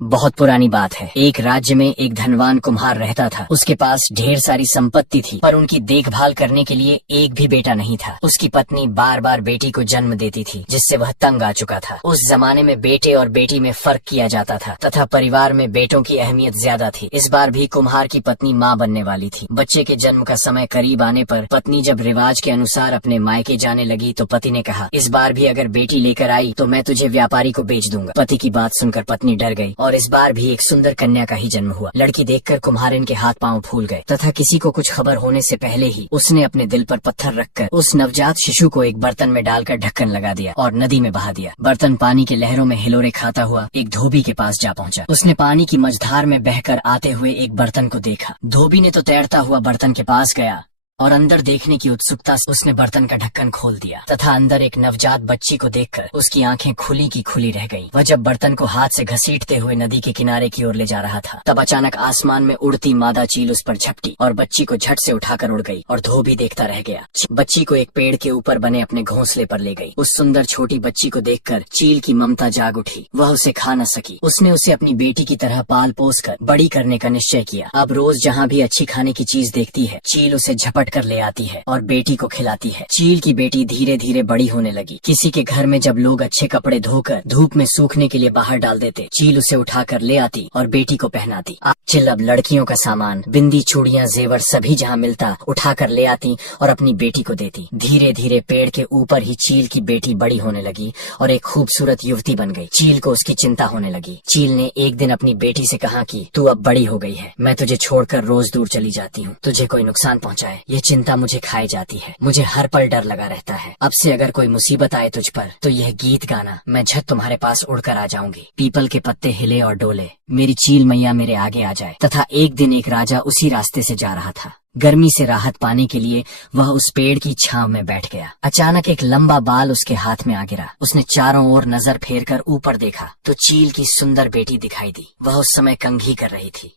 बहुत पुरानी बात है। एक राज्य में एक धनवान कुम्हार रहता था। उसके पास ढेर सारी संपत्ति थी, पर उनकी देखभाल करने के लिए एक भी बेटा नहीं था। उसकी पत्नी बार बार बेटी को जन्म देती थी, जिससे वह तंग आ चुका था। उस जमाने में बेटे और बेटी में फर्क किया जाता था तथा परिवार में बेटों की अहमियत ज्यादा थी। इस बार भी कुम्हार की पत्नी माँ बनने वाली थी। बच्चे के जन्म का समय करीब आने पर पत्नी जब रिवाज के अनुसार अपने मायके जाने लगी तो पति ने कहा, इस बार भी अगर बेटी लेकर आई तो मैं तुझे व्यापारी को बेच दूंगा। पति की बात सुनकर पत्नी डर गई और इस बार भी एक सुंदर कन्या का ही जन्म हुआ। लड़की देखकर कुम्हारिन के हाथ पांव फूल गए तथा किसी को कुछ खबर होने से पहले ही उसने अपने दिल पर पत्थर रखकर उस नवजात शिशु को एक बर्तन में डालकर ढक्कन लगा दिया और नदी में बहा दिया। बर्तन पानी के लहरों में हिलोरे खाता हुआ एक धोबी के पास जा पहुंचा। उसने पानी की मझधार में बहकर आते हुए एक बर्तन को देखा। धोबी ने तो तैरता हुआ बर्तन के पास गया और अंदर देखने की उत्सुकता से उसने बर्तन का ढक्कन खोल दिया तथा अंदर एक नवजात बच्ची को देखकर उसकी आंखें खुली की खुली रह गईं। वह जब बर्तन को हाथ से घसीटते हुए नदी के किनारे की ओर ले जा रहा था, तब अचानक आसमान में उड़ती मादा चील उस पर झपटी और बच्ची को झट से उठाकर उड़ गई और धोबी देखता रह गया। बच्ची को एक पेड़ के ऊपर बने अपने घोंसले पर ले गई। उस सुंदर छोटी बच्ची को देखकर चील की ममता जाग उठी। वह उसे खा न सकी। उसने उसे अपनी बेटी की तरह पाल पोस कर बड़ी करने का निश्चय किया। अब रोज जहाँ भी अच्छी खाने की चीज देखती है, चील उसे झपट कर ले आती है और बेटी को खिलाती है। चील की बेटी धीरे धीरे बड़ी होने लगी। किसी के घर में जब लोग अच्छे कपड़े धोकर धूप में सूखने के लिए बाहर डाल देते, चील उसे उठाकर ले आती और बेटी को पहनाती। चील अब लड़कियों का सामान, बिंदी, चूड़ियां, जेवर सभी जहाँ मिलता उठाकर ले आती और अपनी बेटी को देती। धीरे धीरे पेड़ के ऊपर ही चील की बेटी बड़ी होने लगी और एक खूबसूरत युवती बन गई। चील को उसकी चिंता होने लगी। चील ने एक दिन अपनी बेटी से कहा कि तू अब बड़ी हो गई है, मैं तुझे छोड़कर रोज दूर चली जाती हूँ। तुझे कोई नुकसान पहुँचाए ये चिंता मुझे खाई जाती है। मुझे हर पल डर लगा रहता है। अब से अगर कोई मुसीबत आए तुझ पर तो यह गीत गाना, मैं झट तुम्हारे पास उड़कर आ जाऊंगी। पीपल के पत्ते हिले और डोले, मेरी चील मैया मेरे आगे आ जाए। तथा एक दिन एक राजा उसी रास्ते से जा रहा था। गर्मी से राहत पाने के लिए वह उस पेड़ की छांव में बैठ गया। अचानक एक लंबा बाल उसके हाथ में आ गिरा। उसने चारों ओर नजर फेरकर ऊपर देखा तो चील की सुंदर बेटी दिखाई दी। वह उस समय कंघी कर रही थी।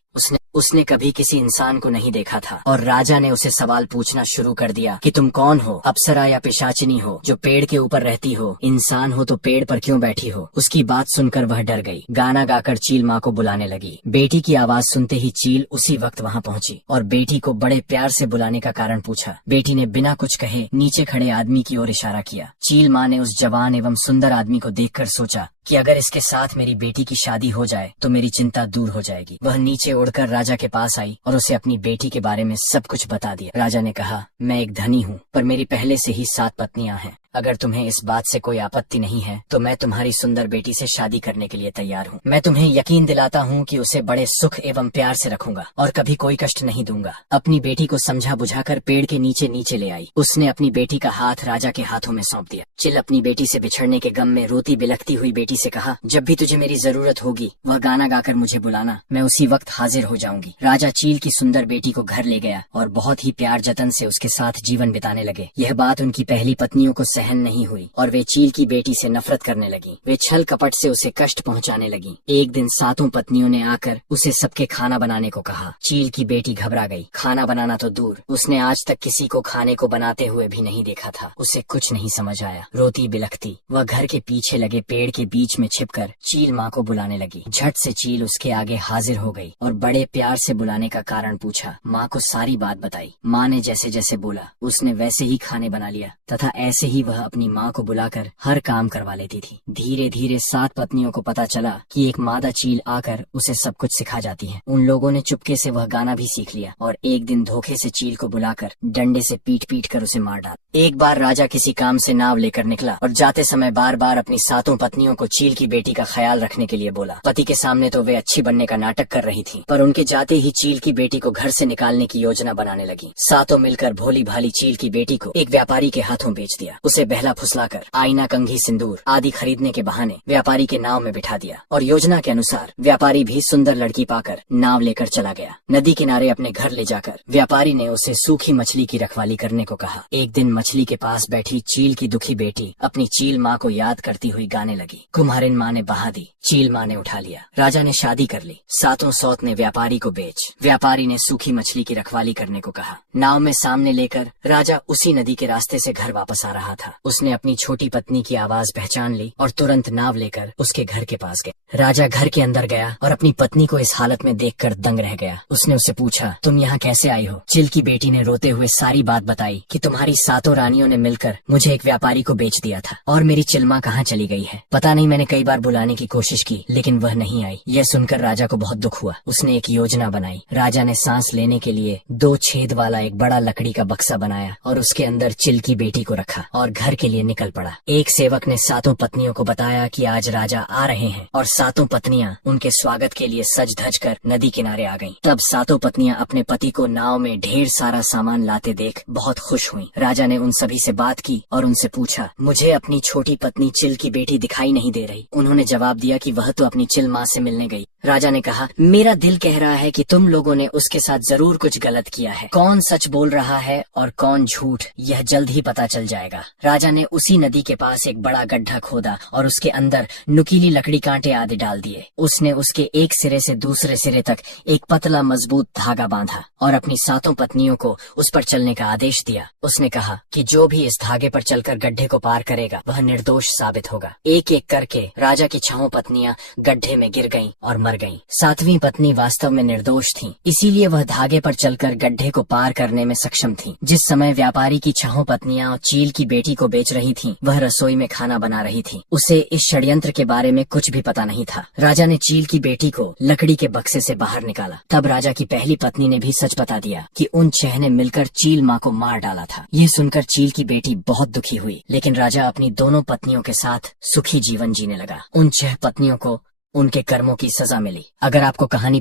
उसने कभी किसी इंसान को नहीं देखा था और राजा ने उसे सवाल पूछना शुरू कर दिया कि तुम कौन हो, अप्सरा या पिशाचिनी हो जो पेड़ के ऊपर रहती हो? इंसान हो तो पेड़ पर क्यों बैठी हो? उसकी बात सुनकर वह डर गई। गाना गाकर चील माँ को बुलाने लगी। बेटी की आवाज सुनते ही चील उसी वक्त वहाँ पहुँची और बेटी को बड़े प्यार से बुलाने का कारण पूछा। बेटी ने बिना कुछ कहे नीचे खड़े आदमी की ओर इशारा किया। चील माँ ने उस जवान एवं सुंदर आदमी को देखकर सोचा कि अगर इसके साथ मेरी बेटी की शादी हो जाए तो मेरी चिंता दूर हो जाएगी। वह नीचे उड़कर राजा के पास आई और उसे अपनी बेटी के बारे में सब कुछ बता दिया। राजा ने कहा, मैं एक धनी हूँ, पर मेरी पहले से ही 7 पत्नियां हैं। अगर तुम्हें इस बात से कोई आपत्ति नहीं है तो मैं तुम्हारी सुंदर बेटी से शादी करने के लिए तैयार हूँ। मैं तुम्हें यकीन दिलाता हूँ कि उसे बड़े सुख एवं प्यार से रखूंगा और कभी कोई कष्ट नहीं दूंगा। अपनी बेटी को समझा बुझाकर पेड़ के नीचे ले आई। उसने अपनी बेटी का हाथ राजा के हाथों में सौंप दिया। चिल अपनी बेटी से बिछड़ने के गम में रोती बिलखती हुई बेटी से कहा, जब भी तुझे मेरी जरूरत होगी वह गाना गाकर मुझे बुलाना, मैं उसी वक्त हाजिर हो जाऊंगी। राजा चील की सुंदर बेटी को घर ले गया और बहुत ही प्यार जतन से उसके साथ जीवन बिताने लगे। यह बात उनकी पहली पत्नियों को सहन नहीं हुई और वे चील की बेटी से नफरत करने लगी। वे छल कपट से उसे कष्ट पहुंचाने लगी। एक दिन 7 पत्नियों ने आकर उसे सबके खाना बनाने को कहा। चील की बेटी घबरा गई। खाना बनाना तो दूर, उसने आज तक किसी को खाने को बनाते हुए भी नहीं देखा था। उसे कुछ नहीं समझ आया। रोती बिलखती वह घर के पीछे लगे पेड़ के बीच में छिपकर चील माँ को बुलाने लगी। झट से चील उसके आगे हाजिर हो गई और बड़े प्यार से बुलाने का कारण पूछा। माँ को सारी बात बताई। माँ ने जैसे जैसे बोला उसने वैसे ही खाने बना लिया तथा ऐसे ही वह अपनी माँ को बुलाकर हर काम करवा लेती थी। धीरे धीरे 7 पत्नियों को पता चला कि एक मादा चील आकर उसे सब कुछ सिखा जाती है। उन लोगों ने चुपके से वह गाना भी सीख लिया और एक दिन धोखे से चील को बुलाकर डंडे से पीट कर उसे मार डाला। एक बार राजा किसी काम से नाव लेकर निकला और जाते समय बार बार अपनी 7 पत्नियों को चील की बेटी का ख्याल रखने के लिए बोला। पति के सामने तो वे अच्छी बनने का नाटक कर रही थी, पर उनके जाते ही चील की बेटी को घर से निकालने की योजना बनाने लगी। 7 मिलकर भोली भाली चील की बेटी को एक व्यापारी के हाथों बेच दिया। उसे बहला फुसलाकर आईना, कंघी, सिंदूर आदि खरीदने के बहाने व्यापारी के नाव में बिठा दिया और योजना के अनुसार व्यापारी भी सुंदर लड़की पाकर नाव लेकर चला गया। नदी किनारे अपने घर ले जाकर व्यापारी ने उसे सूखी मछली की रखवाली करने को कहा। एक दिन मछली के पास बैठी चील की दुखी बेटी अपनी चील माँ को याद करती हुई गाने लगी। कुम्हारिन माँ ने बहा दी, चील माँ ने उठा लिया। राजा ने शादी कर ली। 7 सौत ने व्यापारी को बेच। व्यापारी ने सूखी मछली की रखवाली करने को कहा। नाव में सामने लेकर राजा उसी नदी के रास्ते से घर वापस आ रहा था। था। उसने अपनी छोटी पत्नी की आवाज पहचान ली और तुरंत नाव लेकर उसके घर के पास गए। राजा घर के अंदर गया और अपनी पत्नी को इस हालत में देखकर दंग रह गया। उसने उससे पूछा, तुम यहाँ कैसे आई हो? चिल की बेटी ने रोते हुए सारी बात बताई कि तुम्हारी 7 रानियों ने मिलकर मुझे एक व्यापारी को बेच दिया था और मेरी चिलमा कहाँ चली गई है पता नहीं। मैंने कई बार बुलाने की कोशिश की लेकिन वह नहीं आई। यह सुनकर राजा को बहुत दुख हुआ। उसने एक योजना बनाई। राजा ने सांस लेने के लिए 2 छेद वाला एक बड़ा लकड़ी का बक्सा बनाया और उसके अंदर चिल की बेटी को रखा और घर के लिए निकल पड़ा। एक सेवक ने 7 पत्नियों को बताया कि आज राजा आ रहे हैं और 7 पत्नियां उनके स्वागत के लिए सज धज कर नदी किनारे आ गईं। तब 7 पत्नियां अपने पति को नाव में ढेर सारा सामान लाते देख बहुत खुश हुईं। राजा ने उन सभी से बात की और उनसे पूछा, मुझे अपनी छोटी पत्नी चिल की बेटी दिखाई नहीं दे रही। उन्होंने जवाब दिया कि वह तो अपनी चिल माँ से मिलने गई। राजा ने कहा, मेरा दिल कह रहा है कि तुम लोगों ने उसके साथ जरूर कुछ गलत किया है। कौन सच बोल रहा है और कौन झूठ, यह जल्द ही पता चल जाएगा। राजा ने उसी नदी के पास एक बड़ा गड्ढा खोदा और उसके अंदर नुकीली लकड़ी कांटे आदि डाल दिए। उसने उसके एक सिरे से दूसरे सिरे तक एक पतला मजबूत धागा बांधा और अपनी 7 पत्नियों को उस पर चलने का आदेश दिया। उसने कहा कि जो भी इस धागे पर चलकर गड्ढे को पार करेगा वह निर्दोष साबित होगा। एक एक करके राजा की 6 पत्नियां गड्ढे में गिर गईं और मर गईं। 7वीं पत्नी वास्तव में निर्दोष थी, इसीलिए वह धागे पर चलकर गड्ढे को पार करने में सक्षम थी। जिस समय व्यापारी की 6 पत्नियां चील की बेटी को बेच रही थीं, वह रसोई में खाना बना रही थी। उसे इस षड्यंत्र के बारे में कुछ भी पता नहीं था। राजा ने चील की बेटी को लकड़ी के बक्से से बाहर निकाला। तब राजा की पहली पत्नी ने भी सच बता दिया कि उन 6 ने मिलकर चील माँ को मार डाला था। यह सुनकर चील की बेटी बहुत दुखी हुई, लेकिन राजा अपनी दोनों पत्नियों के साथ सुखी जीवन जीने लगा। उन 6 पत्नियों को उनके कर्मों की सजा मिली। अगर आपको कहानी